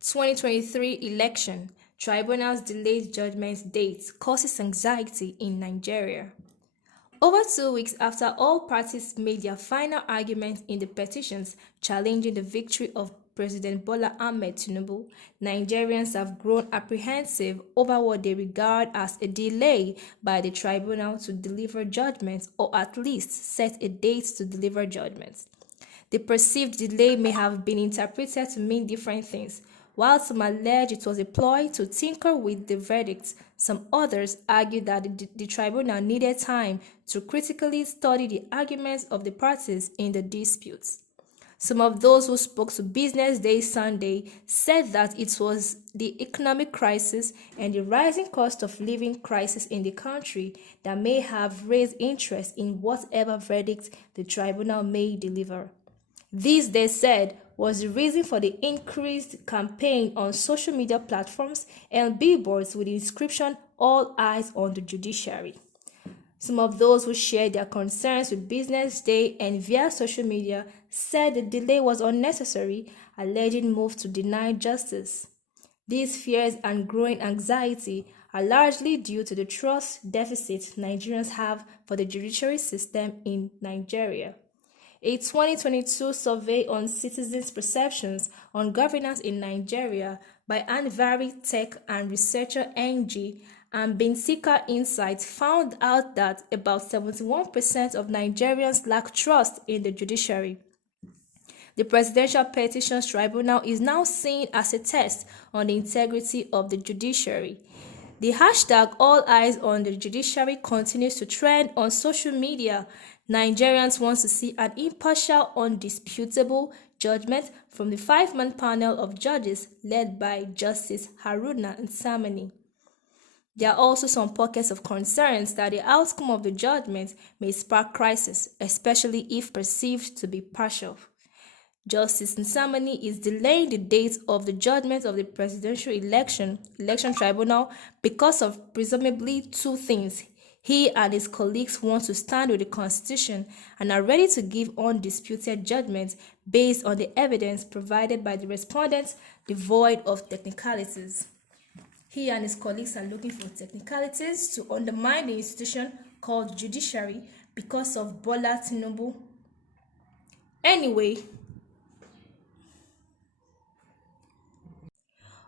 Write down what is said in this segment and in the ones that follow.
2023 election. Tribunal's delayed judgment date causes anxiety in Nigeria. Over 2 weeks after all parties made their final arguments in the petitions challenging the victory of President Bola Ahmed Tinubu, Nigerians have grown apprehensive over what they regard as a delay by the tribunal to deliver judgments, or at least set a date to deliver judgments. The perceived delay may have been interpreted to mean different things. While some allege it was a ploy to tinker with the verdicts, some others argue that the tribunal needed time to critically study the arguments of the parties in the disputes. Some of those who spoke to Business Day Sunday said that it was the economic crisis and the rising cost of living crisis in the country that may have raised interest in whatever verdict the tribunal may deliver. This, they said, was the reason for the increased campaign on social media platforms and billboards with the inscription "All Eyes on the Judiciary." Some of those who shared their concerns with Business Day and via social media said the delay was unnecessary, alleging moves to deny justice. These fears and growing anxiety are largely due to the trust deficit Nigerians have for the judiciary system in Nigeria. A 2022 survey on citizens' perceptions on governance in Nigeria by Anvari Tech and researcher NG and Binsika Insights found out that about 71% of Nigerians lack trust in the judiciary. The Presidential Petitions Tribunal is now seen as a test on the integrity of the judiciary. The hashtag "All Eyes on the Judiciary" continues to trend on social media. Nigerians want to see an impartial, undisputable judgment from the 5-man panel of judges led by Justice Haruna Nsamani. There are also some pockets of concerns that the outcome of the judgment may spark crisis, especially if perceived to be partial. Justice Nsamani is delaying the date of the judgment of the Presidential Election Tribunal because of presumably two things. He and his colleagues want to stand with the Constitution and are ready to give undisputed judgment based on the evidence provided by the respondents, devoid of technicalities. He and his colleagues are looking for technicalities to undermine the institution called judiciary because of Bola Tinubu. Anyway,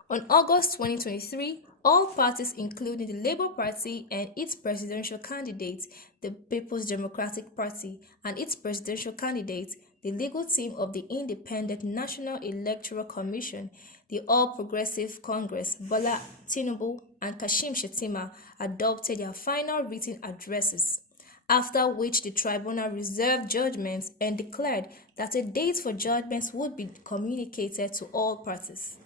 on August 2023, all parties, including the Labour Party and its presidential candidate, the People's Democratic Party, and its presidential candidate, the legal team of the Independent National Electoral Commission, the All Progressive Congress, Bola Tinubu, and Kashim Shettima, adopted their final written addresses, after which the tribunal reserved judgments and declared that a date for judgments would be communicated to all parties.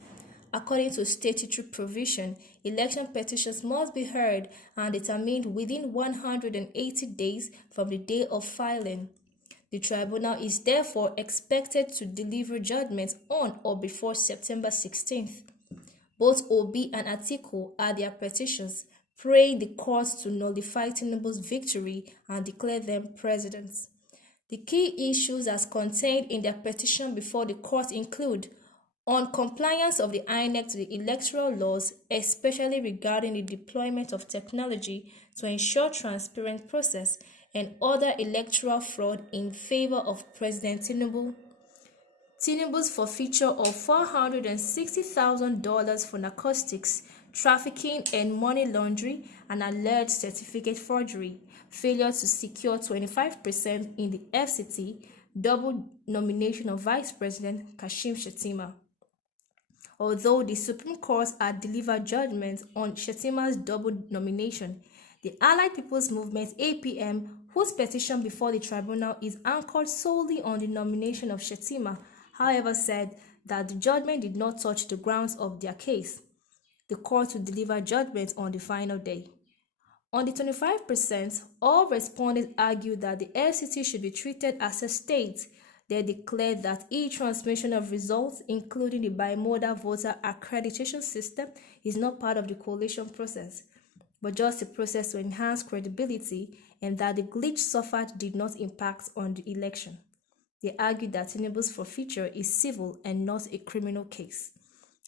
According to statutory provision, election petitions must be heard and determined within 180 days from the day of filing. The tribunal is therefore expected to deliver judgments on or before September 16th. Both Obi and Atiku add their petitions, praying the courts to nullify Tinubu's victory and declare them presidents. The key issues as contained in their petition before the court include on compliance of the INEC to the electoral laws, especially regarding the deployment of technology to ensure transparent process and other electoral fraud in favor of President Tinubu. Tinubu's forfeiture of $460,000 for narcotics, trafficking and money laundering, and alleged certificate forgery, failure to secure 25% in the FCT, double nomination of Vice President Kashim Shettima. Although the Supreme Court had delivered judgment on Shettima's double nomination, the Allied People's Movement (APM), whose petition before the tribunal is anchored solely on the nomination of Shettima, however, said that the judgment did not touch the grounds of their case. The court will deliver judgment on the final day. On the 25%, all respondents argued that the FCT should be treated as a state. They declared that e-transmission of results, including the bimodal voter accreditation system, is not part of the coalition process, but just a process to enhance credibility, and that the glitch suffered did not impact on the election. They argued that Tinubu's forfeiture is civil and not a criminal case.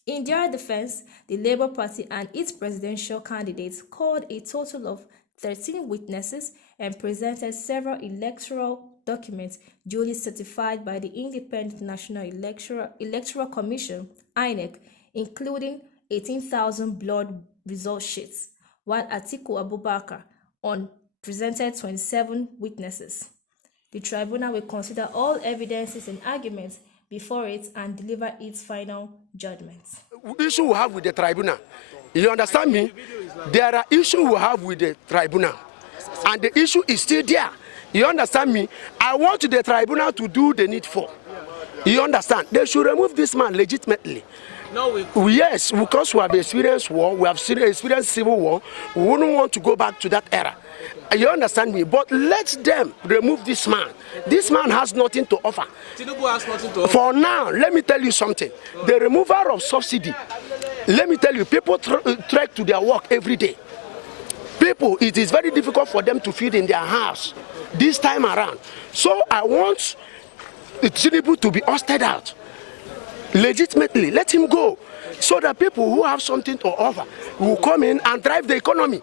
In their defense, the Labour Party and its presidential candidates called a total of 13 witnesses and presented several electoral documents duly certified by the Independent National Electoral Commission, INEC, including 18,000 blood result sheets, while Atiku Abubakar presented 27 witnesses. The tribunal will consider all evidences and arguments before it and deliver its final judgment. Issue we have with the tribunal, you understand me? There are issues we have with the tribunal, and the issue is still there. You understand me? I want the tribunal to do the needful. You understand? They should remove this man legitimately. No, yes, because we have experienced war, we have experienced civil war. We wouldn't want to go back to that era. You understand me? But let them remove this man. This man has nothing to offer. Tinubu has nothing to offer. For now, let me tell you something. The removal of subsidy, let me tell you, people trek to their work every day. People, it is very difficult for them to feed in their house this time around. So I want Tinubu to be ousted out. Legitimately, let him go, so that people who have something to offer will come in and drive the economy.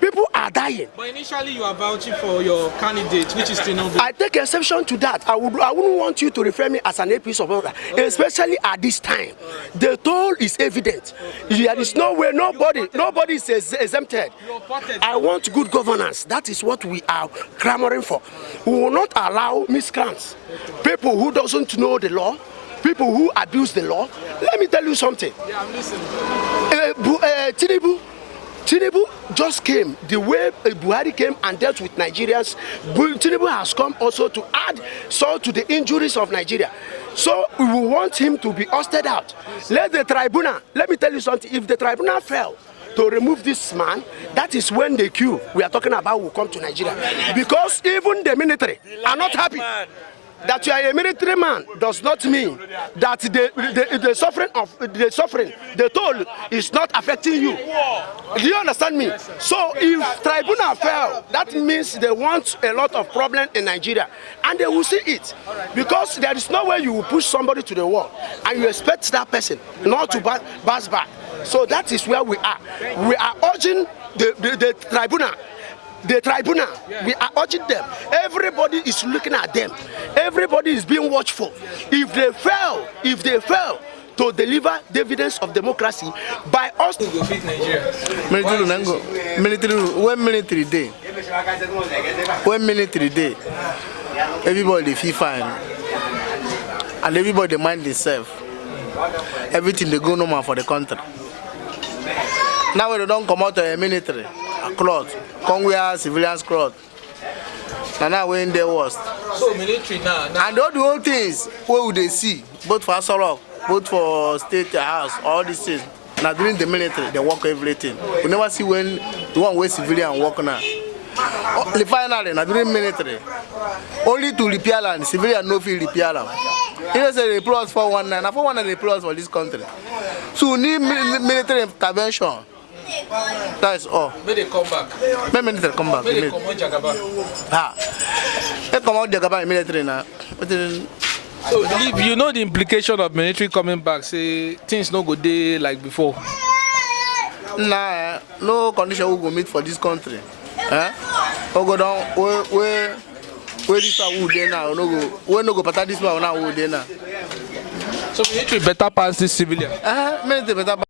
People are dying. But initially you are vouching for your candidate, which is Tinubu. I take exception to that. I wouldn't want you to refer me as an AP supporter, especially at this time. The toll is evident. There is no way, nobody is exempted. I want good governance. That is what we are clamoring for. We will not allow miscreants, people who doesn't know the law, people who abuse the law. Let me tell you something. Yeah, I'm listening. Tinubu just came. The way Buhari came and dealt with Nigerians, Tinubu has come also to add salt to the injuries of Nigeria. So we will want him to be ousted out. Let the tribunal, let me tell you something, if the tribunal fail to remove this man, that is when the queue we are talking about will come to Nigeria. Because even the military are not happy. That you are a military man does not mean that the suffering, the toll is not affecting you. Do you understand me? So if tribunal fail, that means they want a lot of problem in Nigeria, and they will see it. Because there is no way you will push somebody to the wall and you expect that person not to pass back. So that is where we are. We are urging the tribunal. The tribunal, we are urging them. Everybody is looking at them. Everybody is being watchful. If they fail to deliver the evidence of democracy by us, military day, everybody feel fine, and everybody mind themselves. Everything they go normal for the country. Now we don't come out of a military cloth, come wear civilians cloth. Now we're in the worst. So military now. And all the whole things, what would they see? Both for Asorok, both for State House, all these things. Now during the military, they work everything. We never see when the one way civilian work now. Finally, now during military, only to repair land, civilian no feel repair land. Here's a applause for 1-9. I want an applause for this country. So we need military intervention. That's all. May they come back. May military come back. May they come out Jagaba. They come out Jagaba military now. So if you know the implication of military coming back, say things no go day like before. Nah, no condition will go meet for this country. We go down where this one would there now. No go pattern this one now would there now. So military better pass this civilian. Military better.